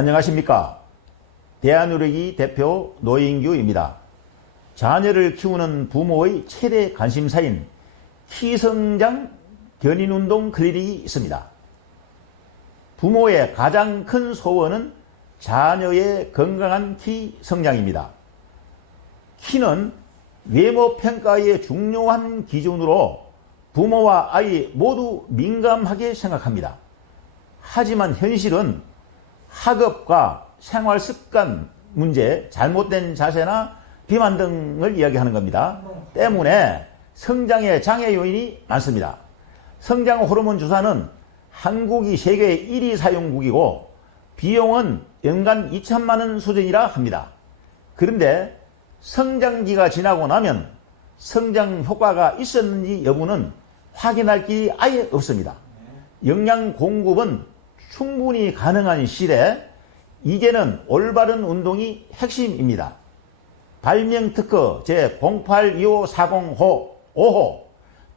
안녕하십니까. 대한의료기 대표 노인규입니다. 자녀를 키우는 부모의 최대 관심사인 키성장 견인운동 클리닉이 있습니다. 부모의 가장 큰 소원은 자녀의 건강한 키 성장입니다. 키는 외모 평가의 중요한 기준으로 부모와 아이 모두 민감하게 생각합니다. 하지만 현실은 학업과 생활 습관 문제, 잘못된 자세나 비만 등을 이야기하는 겁니다. 때문에 성장의 장애 요인이 많습니다. 성장 호르몬 주사는 한국이 세계 1위 사용국이고 비용은 연간 2천만 원 수준이라 합니다. 그런데 성장기가 지나고 나면 성장 효과가 있었는지 여부는 확인할 길이 아예 없습니다. 영양 공급은 충분히 가능한 시대 이제는 올바른 운동이 핵심입니다. 발명 특허 제082540호 5호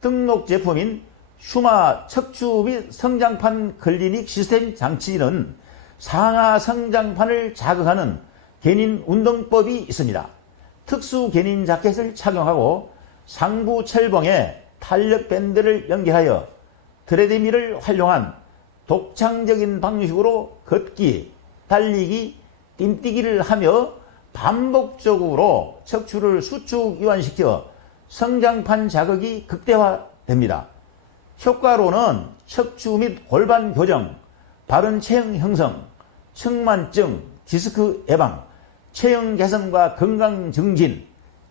등록 제품인 슈마 척추 및 성장판 클리닉 시스템 장치는 상하 성장판을 자극하는 견인 운동법이 있습니다. 특수 견인 자켓을 착용하고 상부 철봉에 탄력 밴드를 연결하여 트레드밀을 활용한 독창적인 방식으로 걷기, 달리기, 띵뛰기를 하며 반복적으로 척추를 수축 이완시켜 성장판 자극이 극대화됩니다. 효과로는 척추 및 골반 교정, 바른 체형 형성, 측만증, 디스크 예방, 체형 개선과 건강 증진,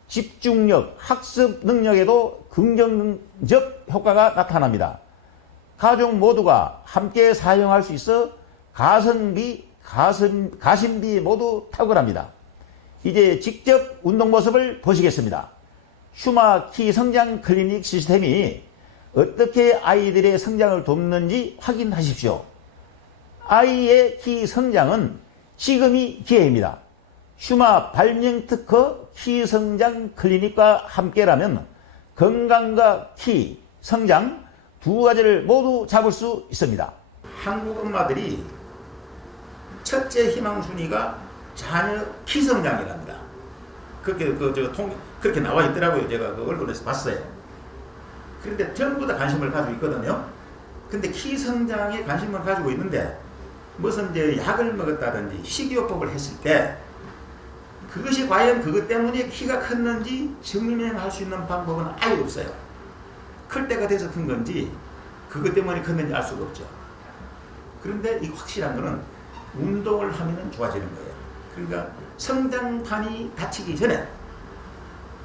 집중력, 학습 능력에도 긍정적 효과가 나타납니다. 가족 모두가 함께 사용할 수 있어 가성비, 가슴, 가심비 모두 탁월합니다. 이제 직접 운동 모습을 보시겠습니다. 슈마 키 성장 클리닉 시스템이 어떻게 아이들의 성장을 돕는지 확인하십시오. 아이의 키 성장은 지금이 기회입니다. 슈마 발명 특허 키 성장 클리닉과 함께라면 건강과 키, 성장 두 가지를 모두 잡을 수 있습니다. 한국 엄마들이 첫째 희망 순위가 자녀 키 성장이랍니다. 그렇게 그저 통 그렇게 나와 있더라고요. 제가 그 언론에서 봤어요. 그런데 전부 다 관심을 가지고 있거든요. 근데 키 성장에 관심을 가지고 있는데 무슨 이제 약을 먹었다든지 식이요법을 했을 때 그것이 과연 그것 때문에 키가 컸는지 증명할 수 있는 방법은 아예 없어요. 클 때가 돼서 큰 건지 그것 때문에 컸는지 알 수가 없죠. 그런데 이 확실한 거는 운동을 하면 좋아지는 거예요. 그러니까 성장판이 다치기 전에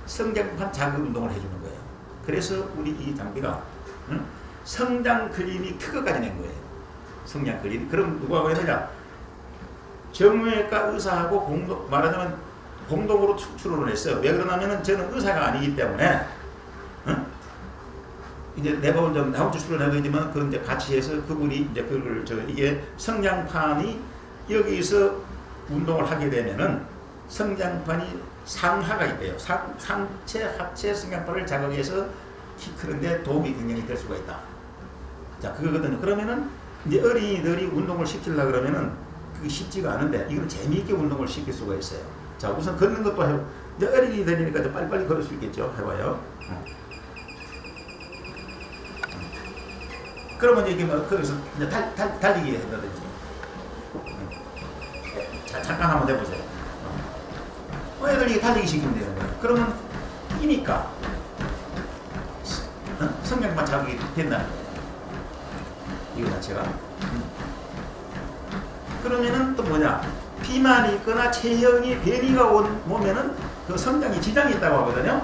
성장판 자극 운동을 해주는 거예요. 그래서 우리 이 장비가 응? 성장 클리닉 특허까지 낸 거예요. 성장 클리닉. 그럼 누가 그랬느냐? 정형외과 의사하고 공동, 말하자면 공동으로 추출을 했어요. 왜 그러냐면은 저는 의사가 아니기 때문에 응? 이제 좀 다음 주 출연하겠지만 그 이제 같이 해서 그분이 이제 그걸 저 이게 성장판이 여기서 운동을 하게 되면은 성장판이 상하가 있대요. 상, 상체, 하체 성장판을 자극해서 키 크는데 도움이 굉장히 될 수가 있다. 자, 그거거든요. 그러면은 이제 어린이들이 운동을 시키려 그러면은 그게 쉽지가 않은데 이건 재미있게 운동을 시킬 수가 있어요. 자, 우선 걷는 것도 해. 이제 어린이들이니까 좀 빨리빨리 걸을 수 있겠죠. 해봐요. 그러면 이게 뭐 거기서 이제 달, 달, 달리기 한다든지. 자, 잠깐 한번 해보세요. 어, 애들 이게 달리기 시키면 거예요. 그러면 뛰니까 어? 성장만 자극이 거예요. 이거 자체가. 음. 그러면은 또 뭐냐? 비만이 있거나 체형이 변이가 온- 오면은 그 성장에 지장이 있다고 하거든요.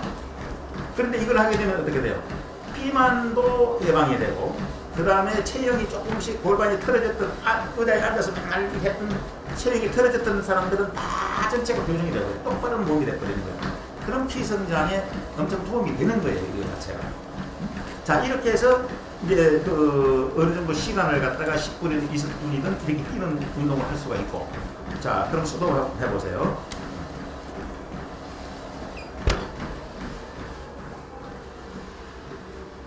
그런데 이걸 하게 되면 어떻게 돼요? 비만도 예방이 되고, 그 다음에 체형이 조금씩 골반이 틀어졌던, 아, 의자에 앉아서 맨날 했던 체형이 틀어졌던 사람들은 다 전체가 교정이 되고, 똑바른 몸이 거예요. 그럼 키 성장에 엄청 도움이 되는 거예요, 이거 자체가. 자, 이렇게 해서 이제 그 어느 정도 시간을 갖다가 10분이든 20분이든 이렇게 뛰는 운동을 할 수가 있고. 자, 그럼 수동을 해보세요.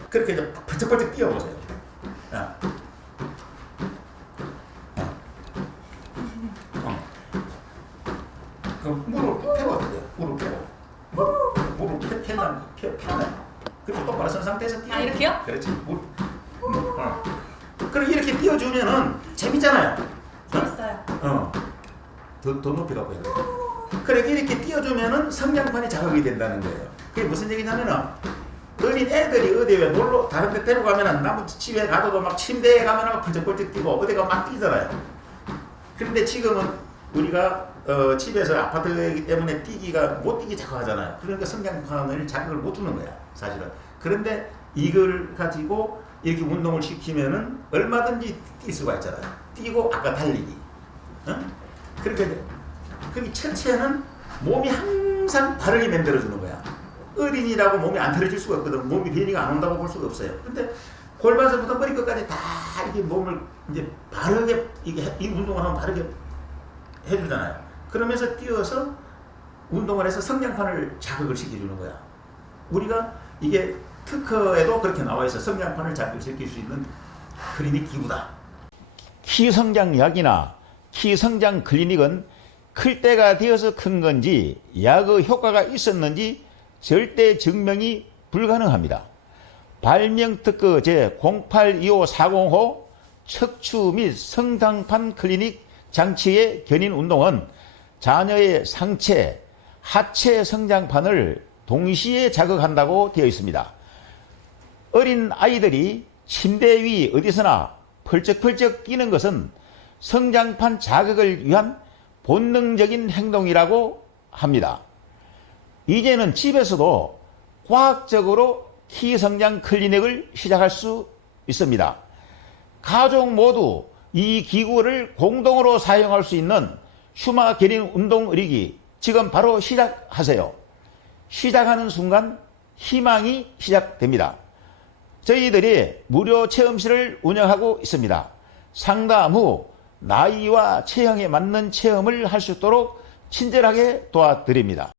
그렇게 이제 번쩍번쩍 뛰어보세요. 야. 어. 어. 그 물을 펴거든요. 물을 펴고. 물을 펴, 펴면, 펴, 펴면. 그리고 똑바로 선 상태에서 뛰어. 아, 이렇게요? 그렇지. 물. 어. 그리고 이렇게 띄워주면은 재밌잖아요. 재밌어요. 어. 더, 더 높이 가고 돼. 그래, 이렇게 띄워주면은 성장판이 자극이 된다는 거예요. 그게 무슨 얘기냐면은, 어린 애들이 어디에 놀러, 다른 데 데려가면은, 나무 집에 가도 막 침대에 가면은 막 펄쩍펄쩍 뛰고, 어디 가 막 뛰잖아요. 그런데 지금은 우리가 어, 집에서 아파트이기 때문에 뛰기가 못 뛰기 자꾸 하잖아요. 그러니까 성장판을 자극을 못 주는 거야, 사실은. 그런데 이걸 가지고 이렇게 운동을 시키면은 얼마든지 뛸 수가 있잖아요. 뛰고 아까 달리기. 어? 그렇게 그게 첫째는 몸이 항상 바르게 만들어 주는 거야. 어린이라고 몸이 안 틀어질 수가 없거든. 몸이 변이가 안 온다고 볼 수가 없어요. 근데 골반서부터 머리끝까지 다 이게 몸을 이제 바르게 이게 해- 이 운동을 하면 바르게 해주잖아요. 그러면서 뛰어서 운동을 해서 성장판을 자극을 시켜주는 거야. 우리가 이게 특허에도 그렇게 나와 있어. 성장판을 자극시킬 수 있는 클리닉 기구다. 키성장 약이나 키성장 클리닉은 클 때가 되어서 큰 건지 약의 효과가 있었는지 절대 증명이 불가능합니다. 발명 특허 제 082540호 척추 및 성장판 클리닉 장치의 견인 운동은 자녀의 상체, 하체 성장판을 동시에 자극한다고 되어 있습니다. 어린 아이들이 침대 위 어디서나 펄쩍펄쩍 뛰는 것은 성장판 자극을 위한 본능적인 행동이라고 합니다. 이제는 집에서도 과학적으로 키 성장 클리닉을 시작할 수 있습니다. 가족 모두 이 기구를 공동으로 사용할 수 있는 슈마 견인 운동 의리기 지금 바로 시작하세요. 시작하는 순간 희망이 시작됩니다. 저희들이 무료 체험실을 운영하고 있습니다. 상담 후 나이와 체형에 맞는 체험을 할 수 있도록 친절하게 도와드립니다.